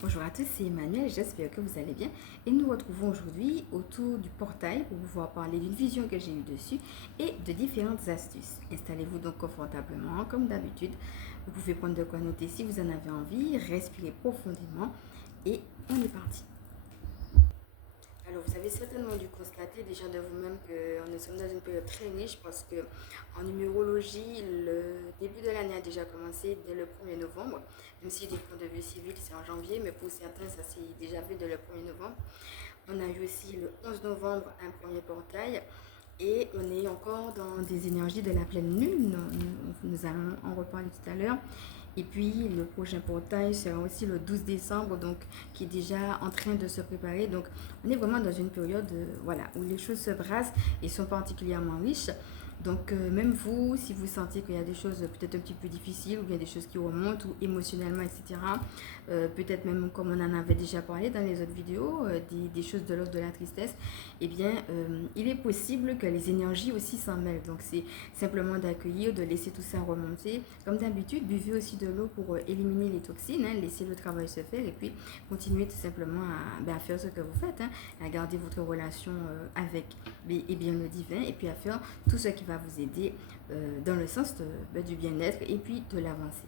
Bonjour à tous, c'est Emmanuel, j'espère que vous allez bien et nous retrouvons aujourd'hui autour du portail pour pouvoir parler d'une vision que j'ai eue dessus et de différentes astuces. Installez-vous donc confortablement comme d'habitude. Vous pouvez prendre de quoi noter si vous en avez envie, respirez profondément et on est parti. Alors, vous avez certainement dû constater déjà de vous-même que nous sommes dans une période très riche parce que en numérologie, le début de l'année a déjà commencé dès le 1er novembre, même si du point de vue civil, c'est en janvier, mais pour certains, ça s'est déjà fait dès le 1er novembre. On a eu aussi le 11 novembre un premier portail et on est encore dans des énergies de la pleine lune. Nous allons en reparler tout à l'heure. Et puis le prochain portail sera aussi le 12 décembre, donc qui est déjà en train de se préparer. Donc on est vraiment dans une période voilà, où les choses se brassent et sont particulièrement riches. Donc même vous, si vous sentez qu'il y a des choses peut-être un petit peu difficiles ou bien des choses qui remontent ou émotionnellement, etc. Peut-être même comme on en avait déjà parlé dans les autres vidéos, des choses de l'ordre de la tristesse, eh bien il est possible que les énergies aussi s'en mêlent. Donc c'est simplement d'accueillir, de laisser tout ça remonter. Comme d'habitude, buvez aussi de l'eau pour éliminer les toxines, hein, laissez le travail se faire et puis continuez tout simplement à faire ce que vous faites, hein, à garder votre relation avec et bien le divin et puis à faire tout ce qui va vous aider dans le sens du bien-être et puis de l'avancée.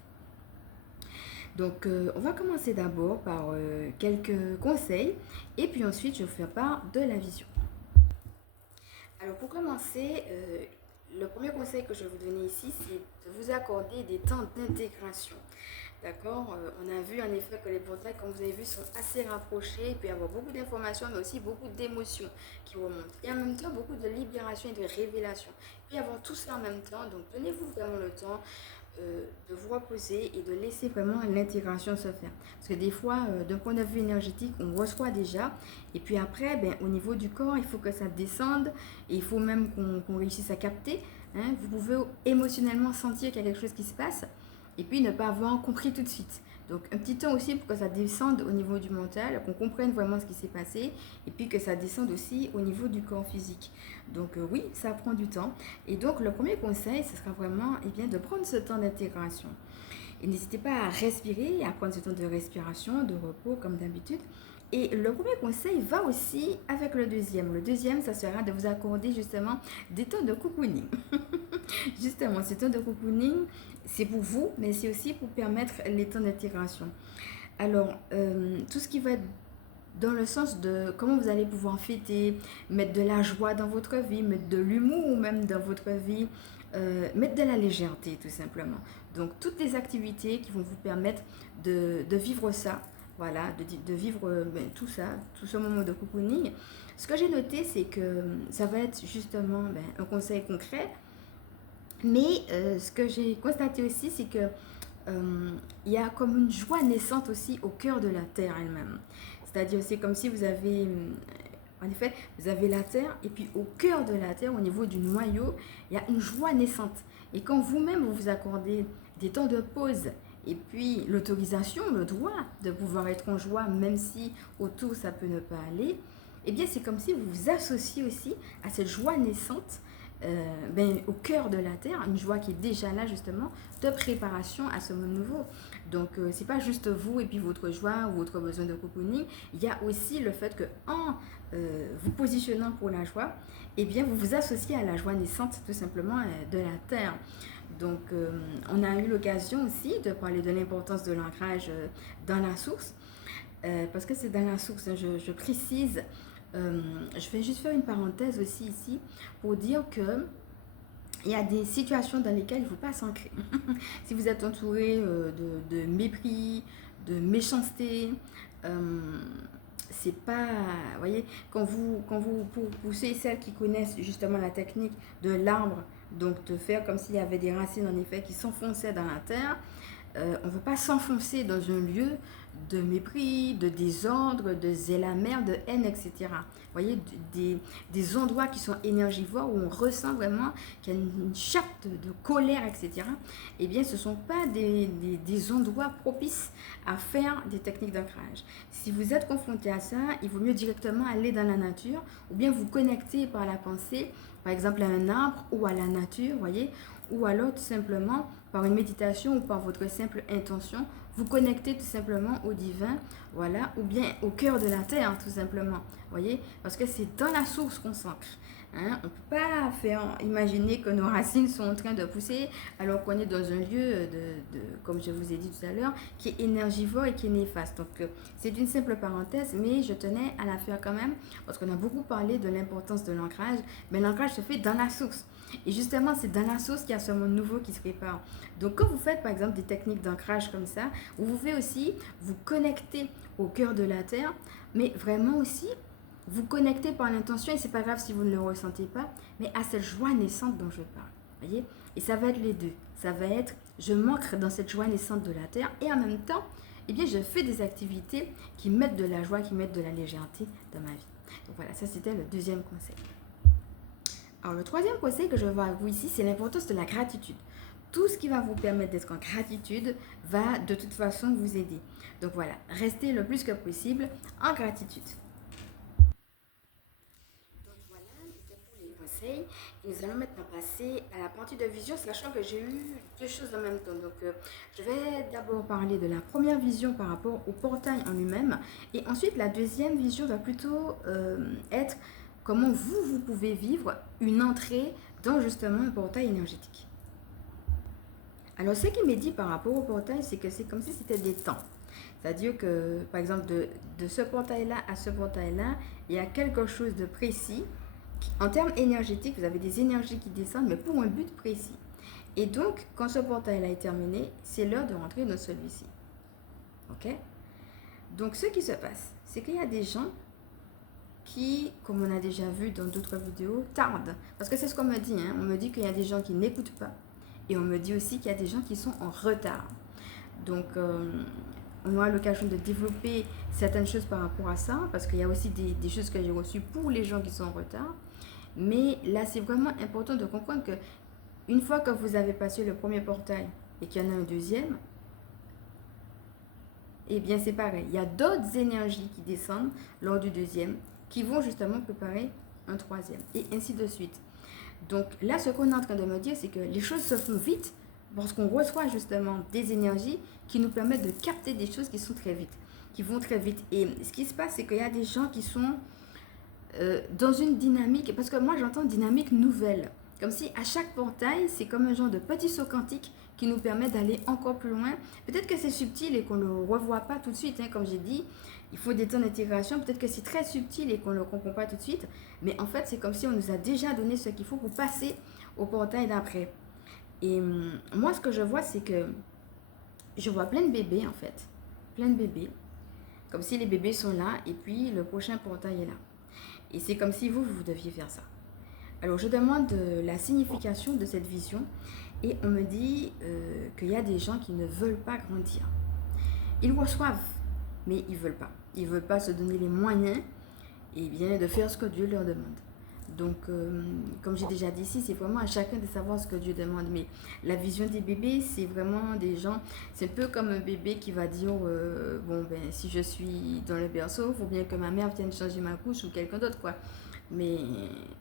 Donc, on va commencer d'abord par quelques conseils et puis ensuite je vous fais part de la vision. Alors, pour commencer, le premier conseil que je vais vous donner ici, c'est de vous accorder des temps d'intégration. D'accord. On a vu en effet que les portails, comme vous avez vu, sont assez rapprochés. Il peut y avoir beaucoup d'informations, mais aussi beaucoup d'émotions qui remontent. Et en même temps, beaucoup de libération et de révélation. Il peut y avoir tout ça en même temps. Donc, donnez-vous vraiment le temps de vous reposer et de laisser vraiment l'intégration se faire. Parce que des fois, d'un point de vue énergétique, on reçoit déjà. Et puis après, ben, au niveau du corps, il faut que ça descende. Et il faut même qu'on réussisse à capter. Hein. Vous pouvez émotionnellement sentir qu'il y a quelque chose qui se passe et puis ne pas avoir compris tout de suite. Donc un petit temps aussi pour que ça descende au niveau du mental, qu'on comprenne vraiment ce qui s'est passé et puis que ça descende aussi au niveau du corps physique. Donc oui, ça prend du temps. Et donc le premier conseil, ce sera vraiment bien, de prendre ce temps d'intégration. Et n'hésitez pas à respirer, à prendre ce temps de respiration, de repos comme d'habitude. Et le premier conseil va aussi avec le deuxième. Le deuxième, ça sera de vous accorder justement des temps de cocooning. Justement, ces temps de cocooning, c'est pour vous, mais c'est aussi pour permettre les temps d'intégration. Alors, tout ce qui va être dans le sens de comment vous allez pouvoir fêter, mettre de la joie dans votre vie, mettre de l'humour même dans votre vie, mettre de la légèreté tout simplement. Donc, toutes les activités qui vont vous permettre de vivre ça, voilà, de vivre tout ça, tout ce moment de cocooning. Ce que j'ai noté, c'est que ça va être justement un conseil concret, mais ce que j'ai constaté aussi, c'est que il y a comme une joie naissante aussi au cœur de la terre elle-même. C'est-à-dire, c'est comme si vous avez, en effet, vous avez la terre, et puis au cœur de la terre, au niveau du noyau, il y a une joie naissante. Et quand vous-même, vous vous accordez des temps de pause, et puis l'autorisation, le droit de pouvoir être en joie, même si autour ça peut ne pas aller, eh bien c'est comme si vous vous associez aussi à cette joie naissante au cœur de la terre, une joie qui est déjà là justement, de préparation à ce monde nouveau. Donc c'est pas juste vous et puis votre joie ou votre besoin de cocooning, il y a aussi le fait que en vous positionnant pour la joie, eh bien vous vous associez à la joie naissante tout simplement de la terre. Donc on a eu l'occasion aussi de parler de l'importance de l'ancrage dans la source, parce que c'est dans la source, hein, je précise. Je vais juste faire une parenthèse aussi ici pour dire que il y a des situations dans lesquelles il ne faut pas s'ancrer. Si vous êtes entouré de mépris, de méchanceté, c'est pas, vous voyez, pour ceux et celles qui connaissent justement la technique de l'arbre, donc de faire comme s'il y avait des racines en effet qui s'enfonçaient dans la terre, on ne veut pas s'enfoncer dans un lieu de mépris, de désordre, de zèle amer, de haine, etc. Vous voyez, des endroits qui sont énergivores, où on ressent vraiment qu'il y a une chape de colère, etc. Eh bien, ce ne sont pas des endroits propices à faire des techniques d'ancrage. Si vous êtes confronté à ça, il vaut mieux directement aller dans la nature ou bien vous connecter par la pensée, par exemple à un arbre ou à la nature, voyez, ou alors tout simplement par une méditation ou par votre simple intention, vous connecter tout simplement au divin, voilà, ou bien au cœur de la terre, tout simplement. Voyez, parce que c'est dans la source qu'on s'ancre. Hein? On ne peut pas imaginer que nos racines sont en train de pousser alors qu'on est dans un lieu, comme je vous ai dit tout à l'heure, qui est énergivore et qui est néfaste. Donc, c'est une simple parenthèse, mais je tenais à la faire quand même, parce qu'on a beaucoup parlé de l'importance de l'ancrage, mais l'ancrage se fait dans la source. Et justement, c'est dans la source qu'il y a ce monde nouveau qui se prépare. Donc, quand vous faites, par exemple, des techniques d'ancrage comme ça, vous pouvez aussi vous connecter au cœur de la terre, mais vraiment aussi vous connecter par l'intention, et c'est pas grave si vous ne le ressentez pas, mais à cette joie naissante dont je parle. Voyez? Et ça va être les deux. Ça va être, je m'ancre dans cette joie naissante de la terre, et en même temps, eh bien, je fais des activités qui mettent de la joie, qui mettent de la légèreté dans ma vie. Donc voilà, ça c'était le deuxième conseil. Alors le troisième conseil que je vois à vous ici, c'est l'importance de la gratitude. Tout ce qui va vous permettre d'être en gratitude va de toute façon vous aider. Donc voilà, restez le plus que possible en gratitude. Donc voilà, c'est pour les conseils. Et nous allons maintenant passer à la partie de vision, sachant que j'ai eu deux choses en même temps. Donc je vais d'abord parler de la première vision par rapport au portail en lui-même. Et ensuite, la deuxième vision va plutôt être comment vous pouvez vivre une entrée dans justement un portail énergétique. Alors, ce qui m'est dit par rapport au portail, c'est que c'est comme si c'était des temps. C'est-à-dire que, par exemple, de ce portail-là à ce portail-là, il y a quelque chose de précis. En termes énergétiques, vous avez des énergies qui descendent, mais pour un but précis. Et donc, quand ce portail-là est terminé, c'est l'heure de rentrer dans celui-ci. Ok? Donc, ce qui se passe, c'est qu'il y a des gens qui, comme on a déjà vu dans d'autres vidéos, tardent. Parce que c'est ce qu'on me dit. Hein? On me dit qu'il y a des gens qui n'écoutent pas. Et on me dit aussi qu'il y a des gens qui sont en retard. Donc, on aura l'occasion de développer certaines choses par rapport à ça, parce qu'il y a aussi des choses que j'ai reçues pour les gens qui sont en retard. Mais là, c'est vraiment important de comprendre que une fois que vous avez passé le premier portail et qu'il y en a un deuxième, eh bien, c'est pareil. Il y a d'autres énergies qui descendent lors du deuxième qui vont justement préparer un troisième, et ainsi de suite. Donc là, ce qu'on est en train de me dire, c'est que les choses se font vite parce qu'on reçoit justement des énergies qui nous permettent de capter des choses qui sont très vite, qui vont très vite. Et ce qui se passe, c'est qu'il y a des gens qui sont dans une dynamique, parce que moi j'entends dynamique nouvelle, comme si à chaque portail, c'est comme un genre de petit saut quantique qui nous permet d'aller encore plus loin. Peut-être que c'est subtil et qu'on ne le revoit pas tout de suite, hein, comme j'ai dit, il faut des temps d'intégration, peut-être que c'est très subtil et qu'on ne le comprend pas tout de suite, mais en fait c'est comme si on nous a déjà donné ce qu'il faut pour passer au portail d'après. Et moi ce que je vois, c'est que je vois plein de bébés en fait, plein de bébés, comme si les bébés sont là et puis le prochain portail est là. Et c'est comme si vous deviez faire ça. Alors je demande la signification de cette vision et on me dit qu'il y a des gens qui ne veulent pas grandir. Ils reçoivent, mais ils ne veulent pas. Ils ne veulent pas se donner les moyens bien, de faire ce que Dieu leur demande. Donc, comme j'ai déjà dit ici, c'est vraiment à chacun de savoir ce que Dieu demande. Mais la vision des bébés, c'est vraiment des gens, c'est un peu comme un bébé qui va dire, bon, ben, si je suis dans le berceau, il faut bien que ma mère vienne changer ma couche ou quelqu'un d'autre, quoi. Mais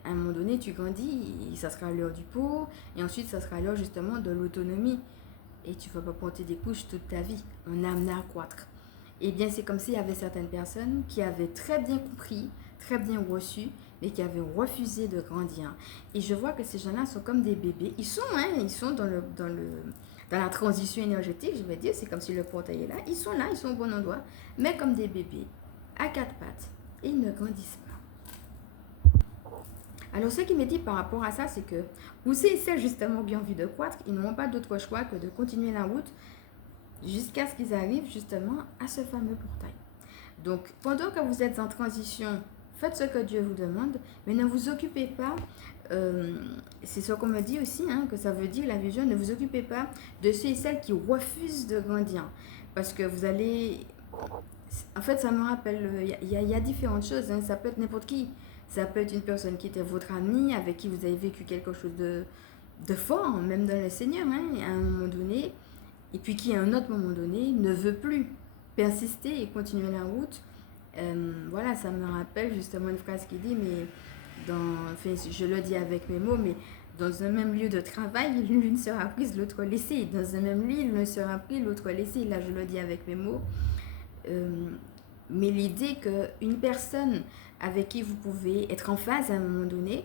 à un moment donné, tu grandis, ça sera l'heure du pot, et ensuite, ça sera l'heure justement de l'autonomie. Et tu ne vas pas porter des couches toute ta vie. On a amené à croître. Eh bien, c'est comme s'il y avait certaines personnes qui avaient très bien compris, très bien reçu, mais qui avaient refusé de grandir. Et je vois que ces gens-là sont comme des bébés. Ils sont dans la transition énergétique, je vais dire. C'est comme si le portail est là. Ils sont là, ils sont au bon endroit, mais comme des bébés, à quatre pattes. Et ils ne grandissent pas. Alors, ce qui me dit par rapport à ça, c'est que vous celles justement qui ont envie de croître, ils n'auront pas d'autre choix que de continuer la route jusqu'à ce qu'ils arrivent justement à ce fameux portail. Donc, pendant que vous êtes en transition, faites ce que Dieu vous demande, mais ne vous occupez pas, c'est ce qu'on me dit aussi, hein, que ça veut dire la vision, ne vous occupez pas de ceux et celles qui refusent de grandir. Parce que vous allez... En fait, ça me rappelle, il y a différentes choses, hein, ça peut être n'importe qui. Ça peut être une personne qui était votre amie, avec qui vous avez vécu quelque chose de fort, même dans le Seigneur, hein, à un moment donné, et puis qui à un autre moment donné ne veut plus persister et continuer la route. Voilà, ça me rappelle justement une phrase qui dit, mais enfin, je le dis avec mes mots, mais Dans un même lieu de travail, l'une sera prise, l'autre laissée. Dans un même lit, l'un sera pris, l'autre laissé. Là, je le dis avec mes mots. Euh, mais l'idée qu'une personne avec qui vous pouvez être en phase à un moment donné,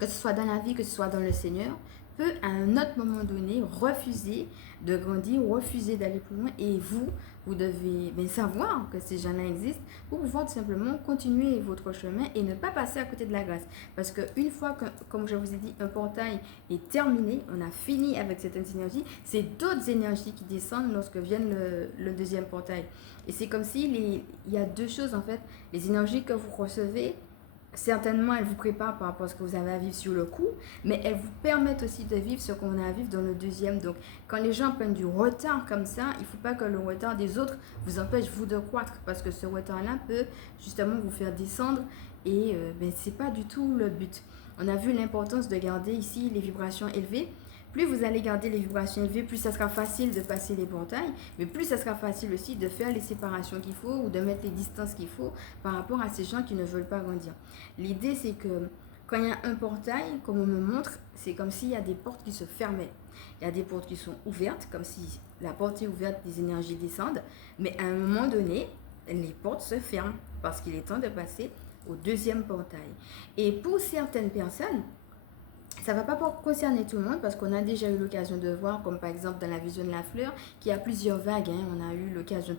que ce soit dans la vie, que ce soit dans le Seigneur, peut à un autre moment donné refuser de grandir, refuser d'aller plus loin. Et vous devez savoir que ces gens-là existent pour pouvoir tout simplement continuer votre chemin et ne pas passer à côté de la grâce. Parce qu'une fois que, comme je vous ai dit, un portail est terminé, on a fini avec certaines énergies, c'est d'autres énergies qui descendent lorsque vient le deuxième portail. Et c'est comme s'il y a deux choses en fait. Les énergies que vous recevez, certainement, elles vous préparent par rapport à ce que vous avez à vivre sur le coup, mais elles vous permettent aussi de vivre ce qu'on a à vivre dans le deuxième. Donc, quand les gens prennent du retard comme ça, il ne faut pas que le retard des autres vous empêche, vous, de croître, parce que ce retard-là peut justement vous faire descendre et ce n'est pas du tout le but. On a vu l'importance de garder ici les vibrations élevées. Plus vous allez garder les vibrations élevées, plus ça sera facile de passer les portails, mais plus ça sera facile aussi de faire les séparations qu'il faut ou de mettre les distances qu'il faut par rapport à ces gens qui ne veulent pas grandir. L'idée, c'est que quand il y a un portail, comme on me montre, c'est comme s'il y a des portes qui se fermaient. Il y a des portes qui sont ouvertes, comme si la porte est ouverte, les énergies descendent, mais à un moment donné, les portes se ferment parce qu'il est temps de passer au deuxième portail. Et pour certaines personnes, ça ne va pas concerner tout le monde parce qu'on a déjà eu l'occasion de voir, comme par exemple dans la vision de la fleur, qu'il y a plusieurs vagues. On a eu l'occasion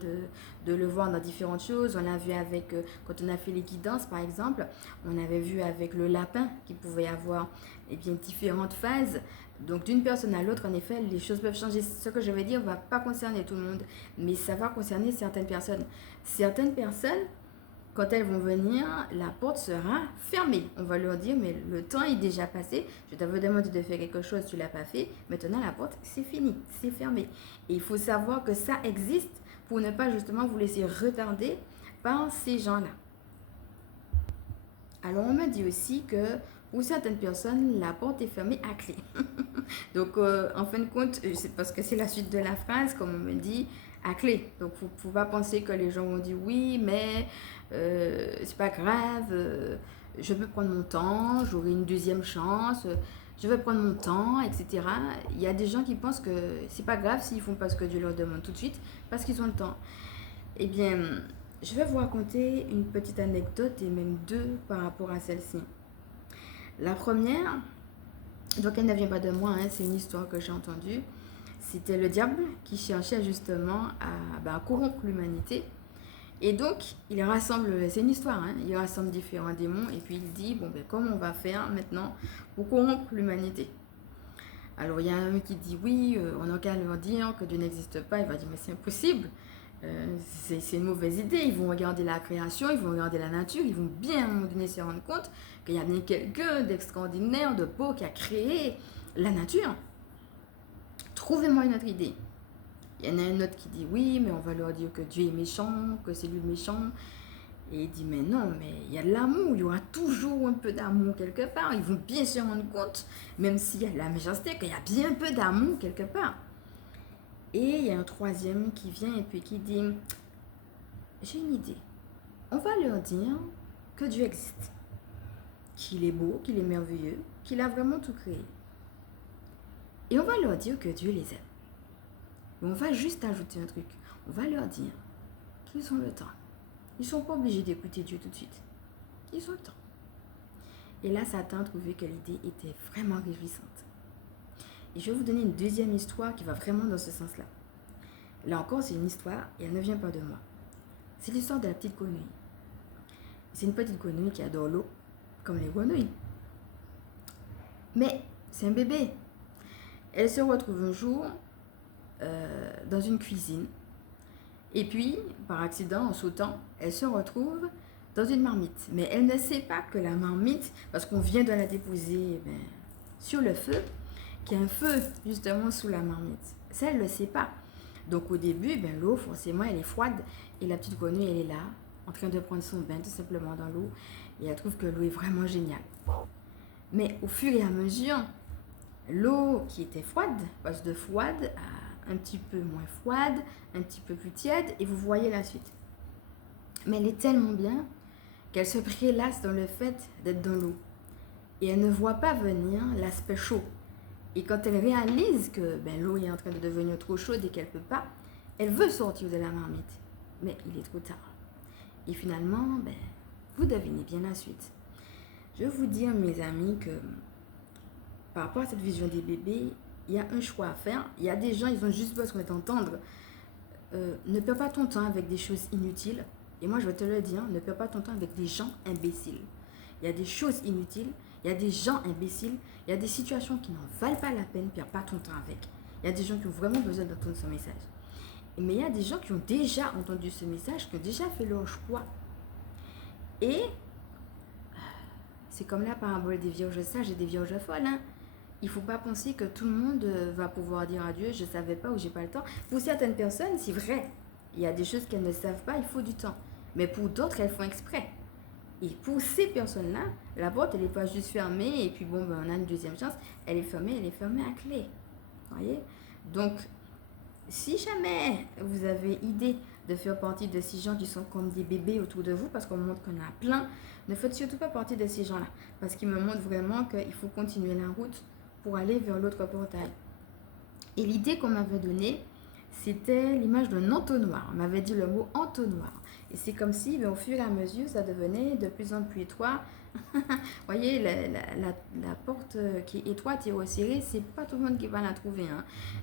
de le voir dans différentes choses. On l'a vu avec, quand on a fait les guidances par exemple, on avait vu avec le lapin qui pouvait avoir différentes phases. Donc d'une personne à l'autre, en effet, les choses peuvent changer. Ce que je vais dire ne va pas concerner tout le monde, mais ça va concerner certaines personnes. Certaines personnes, quand elles vont venir, la porte sera fermée. On va leur dire, mais le temps est déjà passé. Je t'avais demandé de faire quelque chose, tu ne l'as pas fait. Maintenant, la porte, c'est fini, c'est fermé. Et il faut savoir que ça existe pour ne pas justement vous laisser retarder par ces gens-là. Alors, on m'a dit aussi que pour certaines personnes, la porte est fermée à clé. Donc, en fin de compte, c'est parce que c'est la suite de la phrase, comme on me dit, à clé. Donc, il ne faut pas penser que les gens vont dire oui, mais c'est pas grave, je peux prendre mon temps, j'aurai une deuxième chance, je vais prendre mon temps, etc. Il y a des gens qui pensent que c'est pas grave s'ils font pas ce que Dieu leur demande tout de suite parce qu'ils ont le temps. Eh bien, je vais vous raconter une petite anecdote et même deux par rapport à celle-ci. La première, donc elle ne vient pas de moi, c'est une histoire que j'ai entendue. C'était le diable qui cherchait justement à corrompre l'humanité. Et donc, il rassemble, c'est une histoire, il rassemble différents démons et puis il dit, comment on va faire maintenant pour corrompre l'humanité? Alors, il y a un qui dit, oui, on n'a qu'à leur dire que Dieu n'existe pas. Il va dire, mais c'est impossible, c'est une mauvaise idée. Ils vont regarder la création, ils vont regarder la nature, ils vont bien à un moment donné se rendre compte qu'il y a bien quelqu'un d'extraordinaire, de beau qui a créé la nature. Trouvez-moi une autre idée. Il y en a un autre qui dit oui, mais on va leur dire que Dieu est méchant, que c'est lui le méchant. Et il dit mais non, mais il y a de l'amour, il y aura toujours un peu d'amour quelque part. Ils vont bien se rendre compte, même s'il y a de la méchanceté, qu'il y a bien un peu d'amour quelque part. Et il y a un troisième qui vient et puis qui dit j'ai une idée. On va leur dire que Dieu existe, qu'il est beau, qu'il est merveilleux, qu'il a vraiment tout créé. Et on va leur dire que Dieu les aime. Mais on va juste ajouter un truc. On va leur dire qu'ils ont le temps. Ils ne sont pas obligés d'écouter Dieu tout de suite. Ils ont le temps. Et là, Satan a trouvé que l'idée était vraiment réjouissante. Et je vais vous donner une deuxième histoire qui va vraiment dans ce sens-là. Là encore, c'est une histoire et elle ne vient pas de moi. C'est l'histoire de la petite grenouille. C'est une petite grenouille qui adore l'eau, comme les grenouilles. Mais c'est un bébé. Elle se retrouve un jour dans une cuisine. Et puis, par accident, en sautant, elle se retrouve dans une marmite. Mais elle ne sait pas que la marmite, parce qu'on vient de la déposer sur le feu, qu'il y a un feu justement sous la marmite. Ça, elle ne le sait pas. Donc au début, l'eau, forcément, elle est froide. Et la petite grenouille, elle est là, en train de prendre son bain tout simplement dans l'eau. Et elle trouve que l'eau est vraiment géniale. Mais au fur et à mesure, l'eau qui était froide passe de froide à un petit peu moins froide, un petit peu plus tiède, et vous voyez la suite. Mais elle est tellement bien qu'elle se prélasse dans le fait d'être dans l'eau. et elle ne voit pas venir l'aspect chaud. Et quand elle réalise que l'eau est en train de devenir trop chaude et qu'elle ne peut pas, elle veut sortir de la marmite. Mais il est trop tard. Et finalement, vous devinez bien la suite. Je vais vous dire, mes amis, que par rapport à cette vision des bébés, il y a un choix à faire. Il y a des gens, ils ont juste besoin d'entendre. Ne perds pas ton temps avec des choses inutiles. Et moi, je vais te le dire, ne perds pas ton temps avec des gens imbéciles. Il y a des choses inutiles, il y a des gens imbéciles, il y a des situations qui n'en valent pas la peine, perds pas ton temps avec. Il y a des gens qui ont vraiment besoin d'entendre ce message. Mais il y a des gens qui ont déjà entendu ce message, qui ont déjà fait leur choix. Et c'est comme la parabole des vierges sages et des vierges folles. Il ne faut pas penser que tout le monde va pouvoir dire à Dieu, je ne savais pas ou j'ai pas le temps. Pour certaines personnes, c'est vrai. Il y a des choses qu'elles ne savent pas, il faut du temps. Mais pour d'autres, elles font exprès. Et pour ces personnes-là, la porte, elle n'est pas juste fermée et puis on a une deuxième chance. Elle est fermée à clé. Voyez? Donc, si jamais vous avez idée de faire partie de ces gens qui sont comme des bébés autour de vous, parce qu'on montre qu'on a plein, ne faites surtout pas partie de ces gens-là. Parce qu'ils me montrent vraiment qu'il faut continuer la route pour aller vers l'autre portail. Et l'idée qu'on m'avait donnée, c'était l'image d'un entonnoir. On m'avait dit le mot entonnoir. Et c'est comme si, au fur et à mesure, ça devenait de plus en plus étroit. Vous voyez, la porte qui est étroite et resserrée, c'est pas tout le monde qui va la trouver.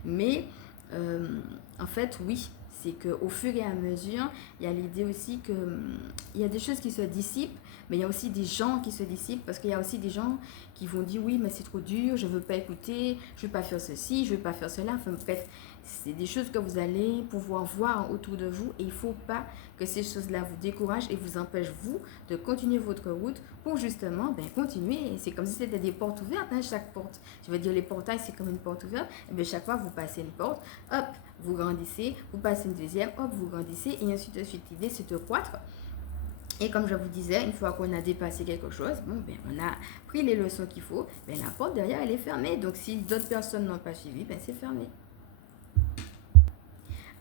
Mais, en fait, oui, c'est qu'au fur et à mesure, il y a l'idée aussi qu'il y a des choses qui se dissipent, mais il y a aussi des gens qui se dissipent, parce qu'il y a aussi des gens qui vont dire oui, mais c'est trop dur, je ne veux pas écouter, je ne veux pas faire ceci, je ne veux pas faire cela. Enfin bref, c'est des choses que vous allez pouvoir voir autour de vous et il ne faut pas que ces choses-là vous découragent et vous empêchent, vous, de continuer votre route pour justement continuer. C'est comme si c'était des portes ouvertes, chaque porte. Je veux dire, les portails, c'est comme une porte ouverte. Et chaque fois, vous passez une porte, hop, vous grandissez, vous passez une deuxième, hop, vous grandissez et ainsi de suite. L'idée, c'est de croître. Et comme je vous disais, une fois qu'on a dépassé quelque chose, on a pris les leçons qu'il faut, la porte derrière, elle est fermée. Donc, si d'autres personnes n'ont pas suivi, c'est fermé.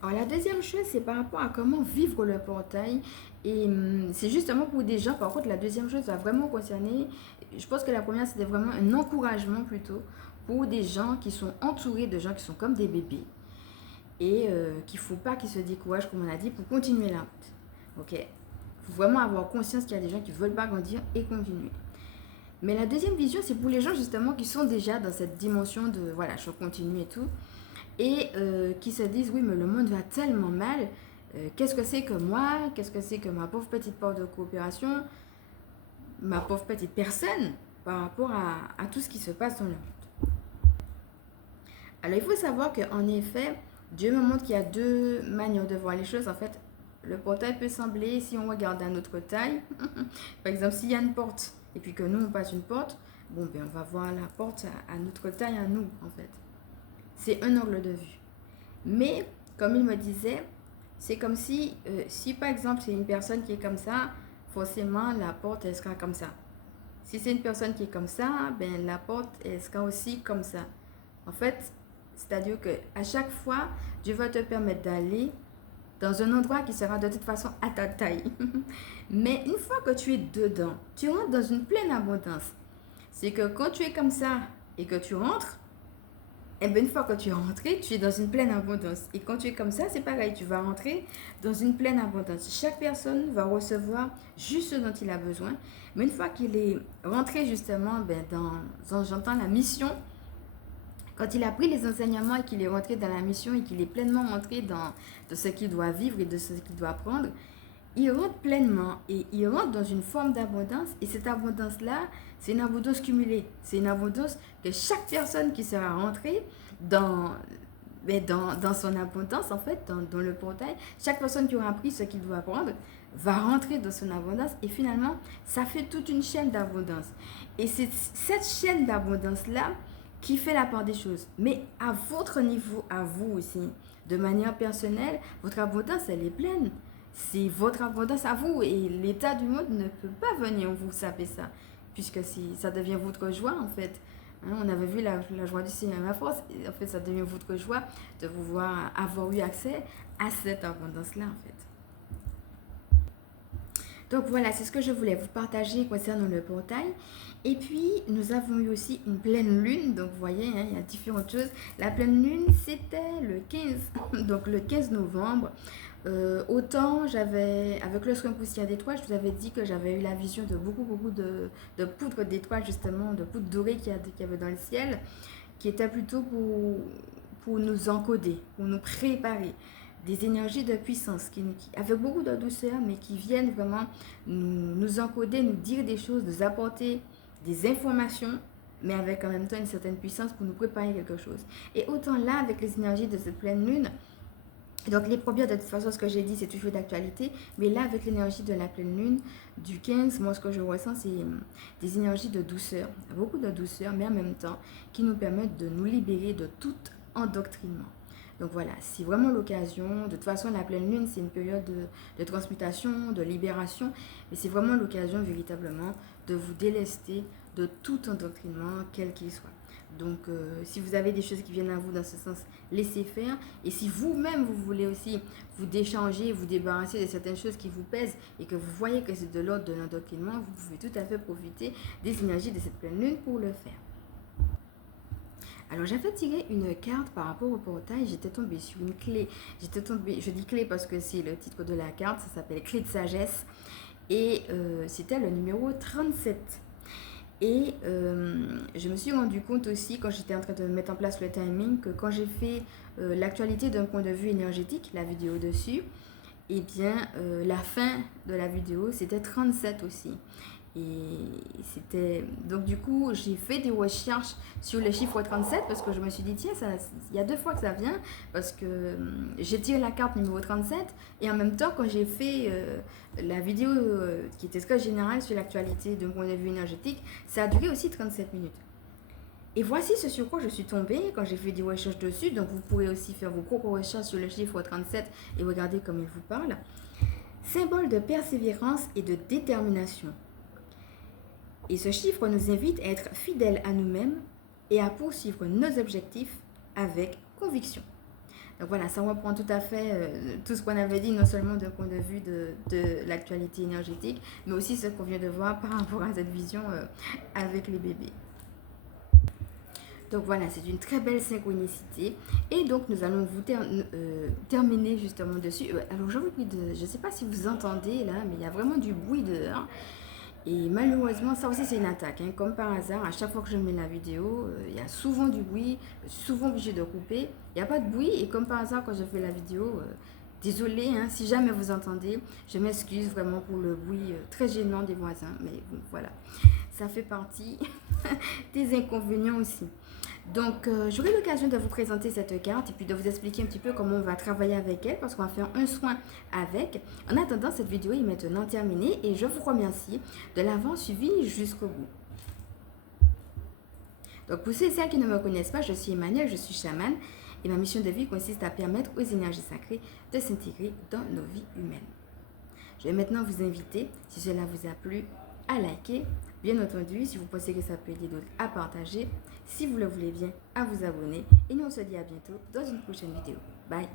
Alors, la deuxième chose, c'est par rapport à comment vivre le portail. Et c'est justement pour des gens, par contre, la deuxième chose va vraiment concerner, je pense que la première, c'était vraiment un encouragement plutôt pour des gens qui sont entourés de gens qui sont comme des bébés. Et qu'il ne faut pas qu'ils se découragent, comme on a dit, pour continuer la route. Ok ? Il faut vraiment avoir conscience qu'il y a des gens qui ne veulent pas grandir et continuer. Mais la deuxième vision, c'est pour les gens justement qui sont déjà dans cette dimension de, voilà, je continue et tout. Et qui se disent, oui, mais le monde va tellement mal. Qu'est-ce que c'est que moi? Qu'est-ce que c'est que ma pauvre petite porte de coopération? Ma pauvre petite personne par rapport à tout ce qui se passe dans le monde. Alors, il faut savoir qu'en effet, Dieu me montre qu'il y a deux manières de voir les choses. En fait, le portail peut sembler, si on regarde à notre taille, par exemple, s'il y a une porte et puis que nous, on passe une porte, on va voir la porte à notre taille, à nous, en fait. C'est un angle de vue. Mais, comme il me disait, c'est comme si, si par exemple, c'est une personne qui est comme ça, forcément, la porte, elle sera comme ça. Si c'est une personne qui est comme ça, la porte, elle sera aussi comme ça. En fait, c'est-à-dire qu'à chaque fois, Dieu va te permettre d'aller dans un endroit qui sera de toute façon à ta taille. Mais une fois que tu es dedans, tu rentres dans une pleine abondance. C'est que quand tu es comme ça et que tu rentres, une fois que tu es rentré, tu es dans une pleine abondance. Et quand tu es comme ça, c'est pareil, tu vas rentrer dans une pleine abondance. Chaque personne va recevoir juste ce dont il a besoin. Mais une fois qu'il est rentré justement j'entends la mission, quand il a pris les enseignements et qu'il est rentré dans la mission et qu'il est pleinement rentré dans ce qu'il doit vivre et de ce qu'il doit apprendre, il rentre pleinement et il rentre dans une forme d'abondance. Et cette abondance-là, c'est une abondance cumulée. C'est une abondance que chaque personne qui sera rentrée dans son abondance, en fait, dans le portail, chaque personne qui aura appris ce qu'il doit apprendre va rentrer dans son abondance. Et finalement, ça fait toute une chaîne d'abondance. Et c'est cette chaîne d'abondance-là qui fait la part des choses. Mais à votre niveau, à vous aussi, de manière personnelle, votre abondance, elle est pleine. C'est votre abondance à vous et l'état du monde ne peut pas venir vous saper ça, puisque ça devient votre joie en fait. On avait vu la joie du Seigneur ma force, et en fait ça devient votre joie de pouvoir avoir eu accès à cette abondance-là en fait. Donc voilà, c'est ce que je voulais vous partager concernant le portail. Et puis, nous avons eu aussi une pleine lune. Donc, vous voyez, hein, il y a différentes choses. La pleine lune, c'était le 15, donc le 15 novembre. Autant avec le soin poussière d'étoiles, je vous avais dit que j'avais eu la vision de beaucoup de poudre d'étoiles, justement, de poudre dorée qu'il y avait dans le ciel, qui était plutôt pour nous encoder, pour nous préparer des énergies de puissance avec beaucoup de douceur, mais qui viennent vraiment nous encoder, nous dire des choses, nous apporter des informations, mais avec en même temps une certaine puissance pour nous préparer quelque chose. Et autant là, avec les énergies de cette pleine lune, donc les probios, de toute façon, ce que j'ai dit, c'est toujours d'actualité, mais là, avec l'énergie de la pleine lune du 15, moi, ce que je ressens, c'est des énergies de douceur, beaucoup de douceur, mais en même temps, qui nous permettent de nous libérer de tout endoctrinement. Donc voilà, c'est vraiment l'occasion. De toute façon, la pleine lune, c'est une période de transmutation, de libération. Mais c'est vraiment l'occasion véritablement de vous délester de tout endoctrinement, quel qu'il soit. Donc, si vous avez des choses qui viennent à vous dans ce sens, laissez faire. Et si vous-même, vous voulez aussi vous déchanger, vous débarrasser de certaines choses qui vous pèsent et que vous voyez que c'est de l'ordre de l'endoctrinement, vous pouvez tout à fait profiter des énergies de cette pleine lune pour le faire. Alors j'avais tiré une carte par rapport au portail, j'étais tombée sur une clé. Je dis clé parce que c'est le titre de la carte, ça s'appelle Clé de sagesse. Et c'était le numéro 37. Et je me suis rendu compte aussi, quand j'étais en train de mettre en place le timing, que quand j'ai fait l'actualité d'un point de vue énergétique, la vidéo dessus, et bien la fin de la vidéo, c'était 37 aussi. Et c'était... Donc du coup, j'ai fait des recherches sur le chiffre 37 parce que je me suis dit, tiens, il y a 2 fois que ça vient parce que j'ai tiré la carte numéro 37 et en même temps, quand j'ai fait la vidéo qui était très générale sur l'actualité d'un point de vue énergétique, ça a duré aussi 37 minutes. Et voici ce sur quoi je suis tombée quand j'ai fait des recherches dessus. Donc vous pourrez aussi faire vos propres recherches sur le chiffre 37 et regarder comme il vous parle. Symbole de persévérance et de détermination. Et ce chiffre nous invite à être fidèles à nous-mêmes et à poursuivre nos objectifs avec conviction. Donc voilà, ça reprend tout à fait tout ce qu'on avait dit, non seulement d'un point de vue de l'actualité énergétique, mais aussi ce qu'on vient de voir par rapport à cette vision avec les bébés. Donc voilà, c'est une très belle synchronicité. Et donc nous allons vous terminer justement dessus. Alors je ne sais pas si vous entendez là, mais il y a vraiment du bruit dehors. Et malheureusement, ça aussi c'est une attaque. Hein. Comme par hasard, à chaque fois que je mets la vidéo, il y a souvent du bruit, je suis souvent obligée de couper. Il n'y a pas de bruit et comme par hasard, quand je fais la vidéo, désolé, hein, si jamais vous entendez, je m'excuse vraiment pour le bruit très gênant des voisins. Mais bon, voilà, ça fait partie des inconvénients aussi. Donc, j'aurai l'occasion de vous présenter cette carte et puis de vous expliquer un petit peu comment on va travailler avec elle parce qu'on va faire un soin avec. En attendant, cette vidéo est maintenant terminée et je vous remercie de l'avoir suivie jusqu'au bout. Donc, pour ceux et celles qui ne me connaissent pas, je suis Emmanuelle, je suis chamane et ma mission de vie consiste à permettre aux énergies sacrées de s'intégrer dans nos vies humaines. Je vais maintenant vous inviter, si cela vous a plu, à liker, bien entendu, si vous pensez que ça peut aider d'autres, à partager, si vous le voulez bien, à vous abonner. Et nous on se dit à bientôt dans une prochaine vidéo. Bye!